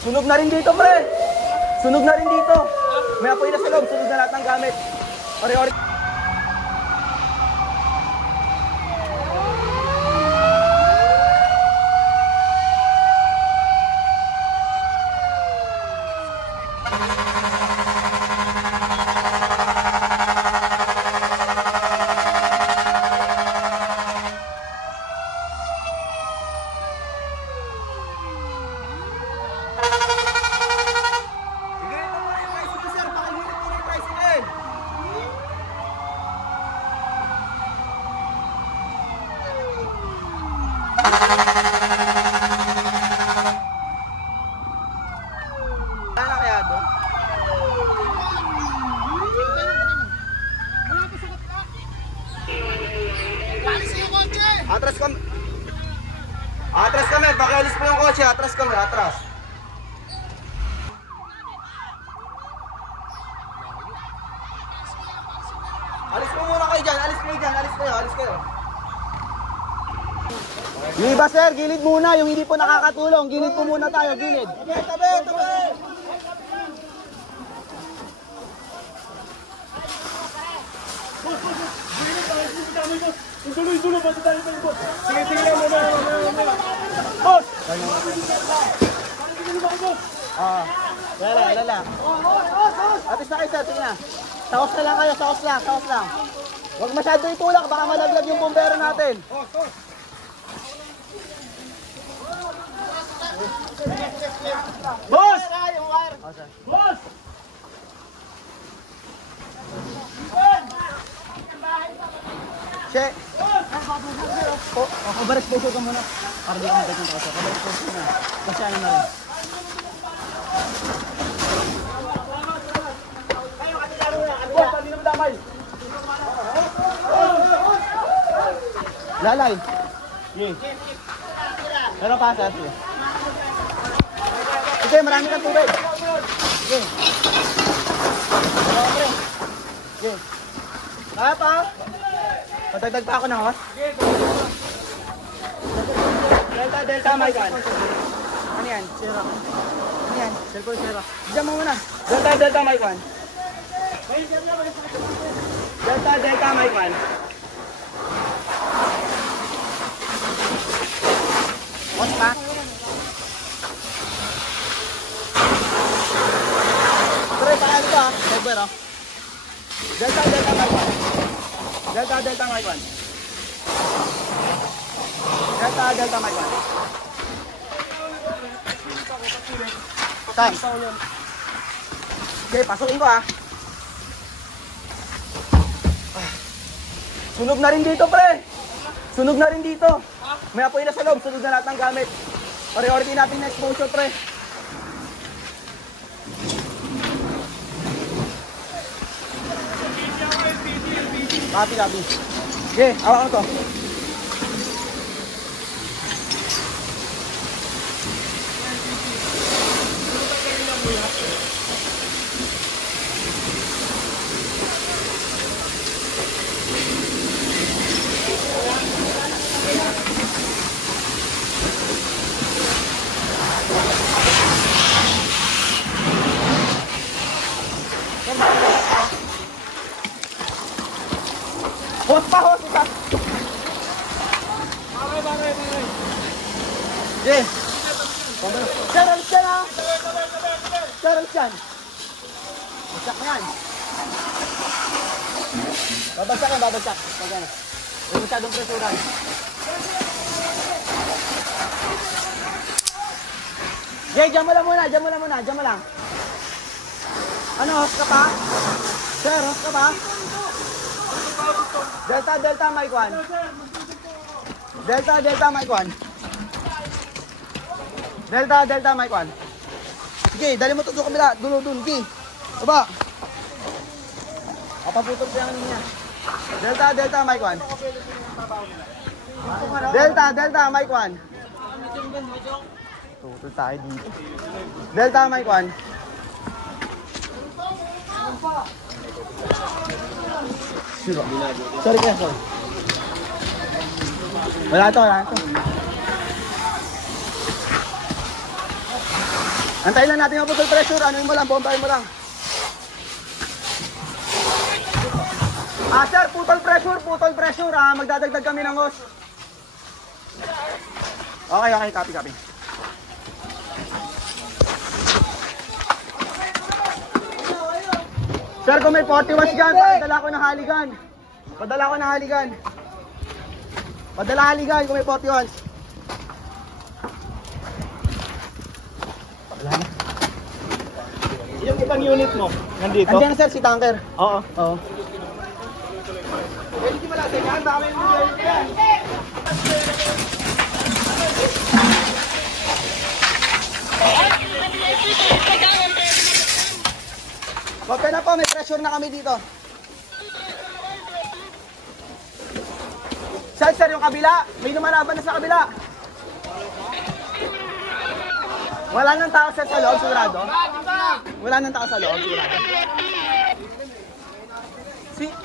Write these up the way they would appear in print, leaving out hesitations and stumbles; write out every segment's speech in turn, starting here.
Sunog na rin dito, pre. Sunog na rin dito. May apoy na sa loob. Sunog na lahat ng gamit. Ori-ori. Atras kami, pakialis po yung kotse, atras kami, atras. Alis po muna kayo dyan, alis kayo. Yung iba sir, gilid muna, yung hindi po nakakatulong, gilid po muna tayo, gilid. Tabi. Tuloy, basta tayo pa yung boss. Sige lang. Boss! Lala. Atis na kayo sir, sige na. Saos na lang kayo, saos lang. Huwag masyado itulak, baka malaglag yung bumbero natin. Boss! Boss! Che! Overexposure ka muna. Para di ka magdagdag yung takasya. Overexposure na. Kasi ano na rin. Lalay. Meron pa sa atin. Sige, marami kang tubig. Sige. Sige. Kaya pa? Patagdag pa ako ng hos? Delta, Maikan. Ano yan? Sira. Ano yan? Cellphone sira. Diyan mo muna. Delta, Maikan. Delta, Maikan. Hos pa? Pre, paano ito ah? Sober ah. Delta, Maikan. Delta, Maikan. Delta, Maikan. Time. Okay, pasukin ko ah. Sunog na rin dito, pre. Sunog na rin dito. May apoy na sa loob. Sunog na lahat ng gamit. Priority natin na exposure, pre. Copy. Okay, awak ko to. Hos pa. Bakit. Okay. Charles dyan ah. Charles dyan. Bagsak na yan. Babagsak. Huwag masyadong presuran. Jay, dyan mo lang muna. Ano, hos ka pa? Sir, hos ka pa? Delta, Mike 1. Delta, Mike 1. Delta, Mike 1. Sige, dali mo ito sa kabila. Dun. Sige. Baba. Kapaputol ko yung niya. Delta, Mike 1. Delta, Mike 1. Tutol tayo dito. Delta, Mike 1. Sorry kaya, sorry. Wala to. Antayin lang natin yung putol pressure. Ano mo lang, bombahin mo lang. Sir, putol pressure. Magdadagdag kami ng hose. Okay, copy. Sir, kung may 40 watts dyan, padala ko ng haligan. Padala haligan kung may 40 watts. Yung ibang unit mo, nandito? Andiyan sir, si tanker. Oo. Pwede di malasa yan, baka may unit yan. Okay na po, may pressure na kami dito. Sir, yung kabila. May lumalaban na sa kabila. Wala nang tao sir sa loob, sigurado? Wala nang tao sa loob, sigurado?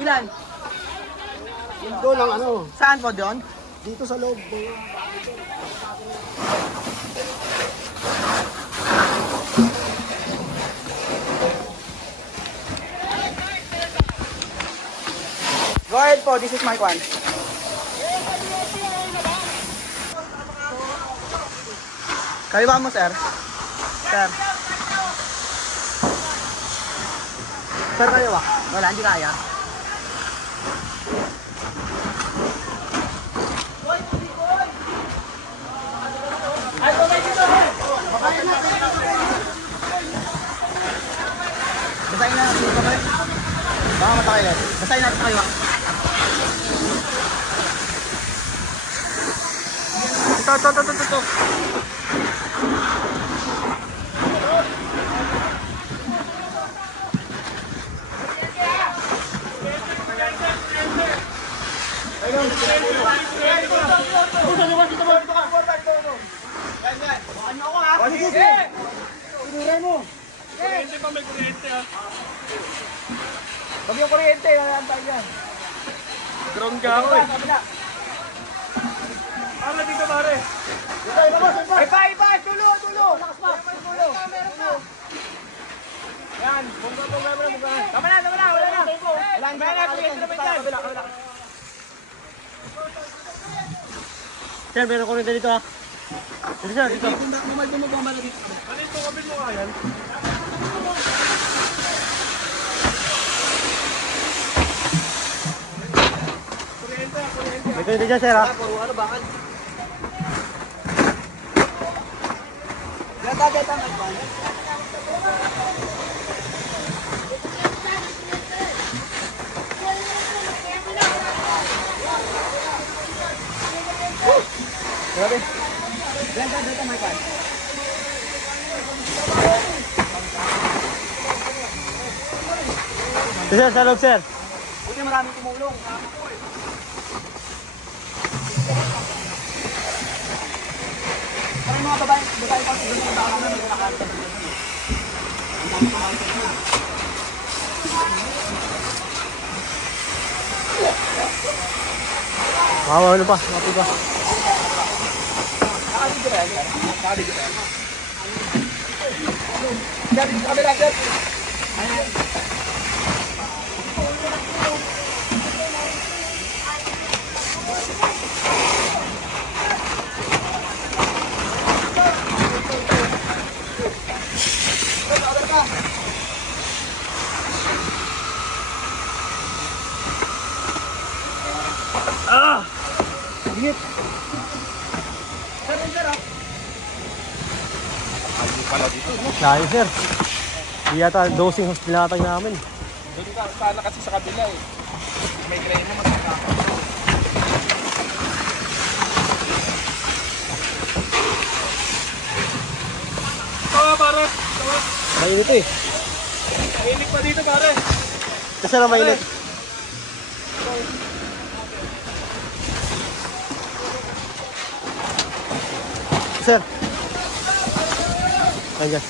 Ilan? Doon lang ano, Saan po doon? dito sa loob. Go ahead po, this is my one. Kaliwa mo, sir. Sir. Sir, kaliwa. Wala, hindi kaya. Basahin na natin ito, sir. Baka matakalit. Basahin natin sa kaliwa. Ito. Kuryente pa, may kuryente ha. Pag yung kuryente, lalantay yan. Ground ka ako eh. Para dito pare. Iba, tulo. Lakas pa. Tulo. Yan, bunga. Tama na, wala na. Wala na, kuryente naman dyan. Kabila. Sir, meron ko rin dito ha. Dito. Malito, kapit mo kaya. May kuryente dyan, sir ha. Bakal. Natagay ang advance. Grabe. Dito may pan. Sir, sa loob, sir. Buti maraming tumulong. Parang mga babae pa sa doon sa baka namin nakakanta. Ano pa? Mapi pa. Gabi sa kabila, sir. Init. Sir. Layo, sir. Di yata dosing pinatag namin. Doon ka sana kasi sa kabila eh. May crane mo magkakakot. Tawa pare. Tawa. Mainit eh. Mainit pa dito pare. Kasi na mainit. Sir. Ayan.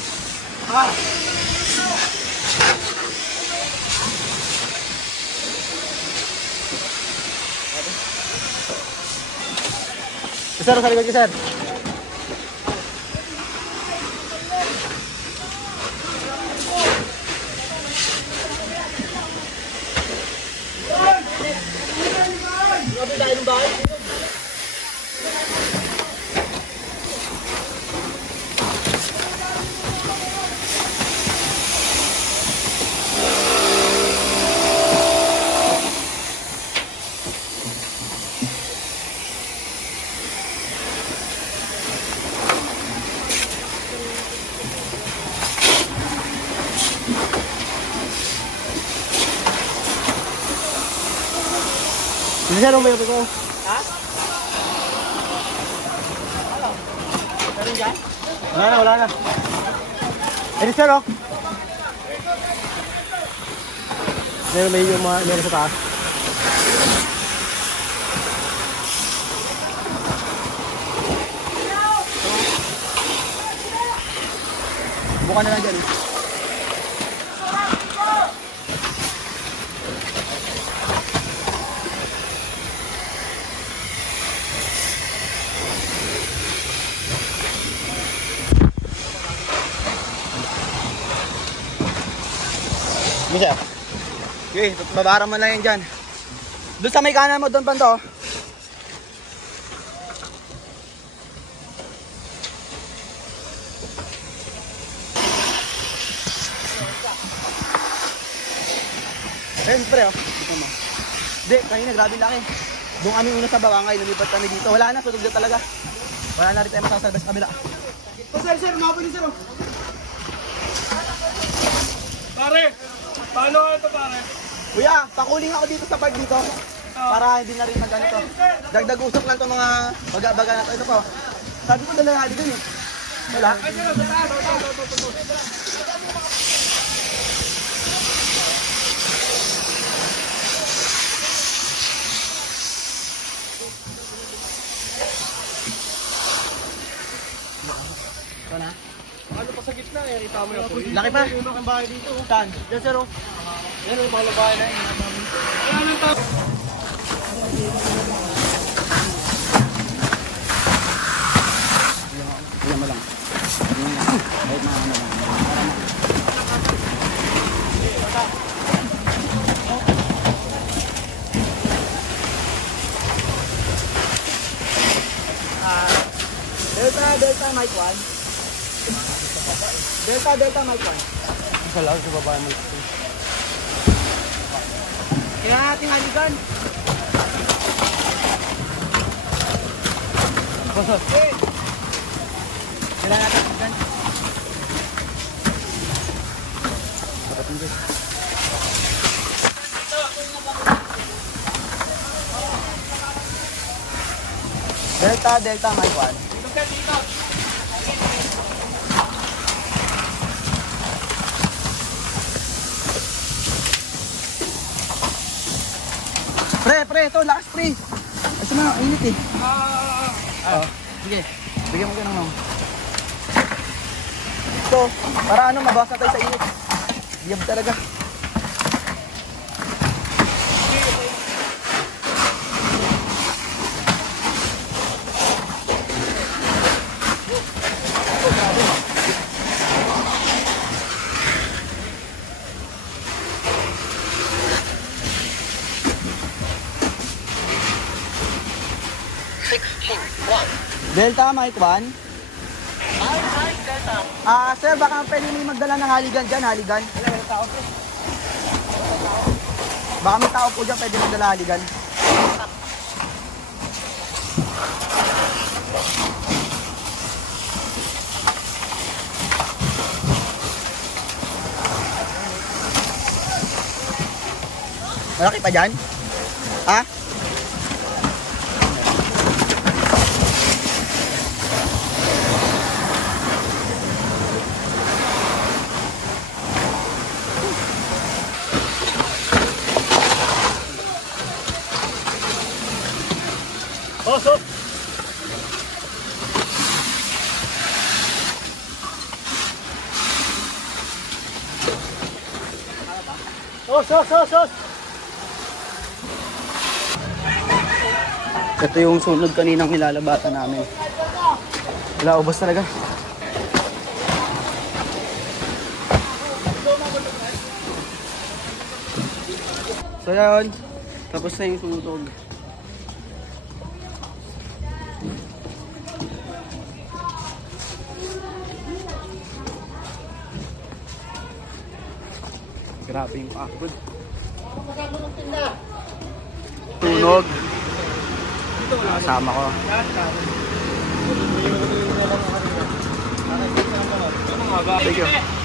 Sir, sa likod ko, sir. Hindi sir, may ko. Ha? Meron dyan? Wala na. Hindi sir, oh. Meron sa taas. Buka na lang dyan eh. Bisa. Okay, babaran mo lang yan dyan. Doon sa may kanan mo, doon banda oh. Ayun, pre oh. Ito mo. Hindi, kanina grabe laki. Doon kami una sa Bawangay, lumipat kami dito. Wala na, tulog na talaga. Wala na rin tayo masasalbas sa kabila. Sir, mga pwede sir oh. Pare! Paano ito pare? Kuya, pakuling ako dito sa park dito. Para hindi na rin magano to. Dagdag usok lang to mga baga-baga na to. Ito po. Sabi ko dalahali dun eh. Wala? Ay, sir, sa taas. Ito na. Ano pa sa gitna eh? Kita mo yung puwi. Laki pa. Yung mga bahay dito. Saan? Diyan sir oh. Yan yung mga bahay na yun. Wala nang tao. Iyan mo lang. Kahit mga ano lang. Delta Mike 1. Delta Mike 1. Isa lang sa babae mo. Kailangan natin haligan. Kailangan natin haligan. Delta Mike 1. Pre, ito, lakas pre. Ito na, init eh. Sige, bigyan mo ka ng ito, para ano, mabawas na tayo sa init. Biyab talaga. Delta Mike 1. Sir, baka pwede may magdala ng haligan dyan, haligan. Baka may tao po dyan, pwede magdala haligan. Malaki pa dyan? Ha? Osop! Os! Ito yung sunod kaninang nilalabatan namin. Wala, ubos talaga. So yun, tapos na yung sunog. Grabe yung pagod. Tunog. Kasama ko. Thank you.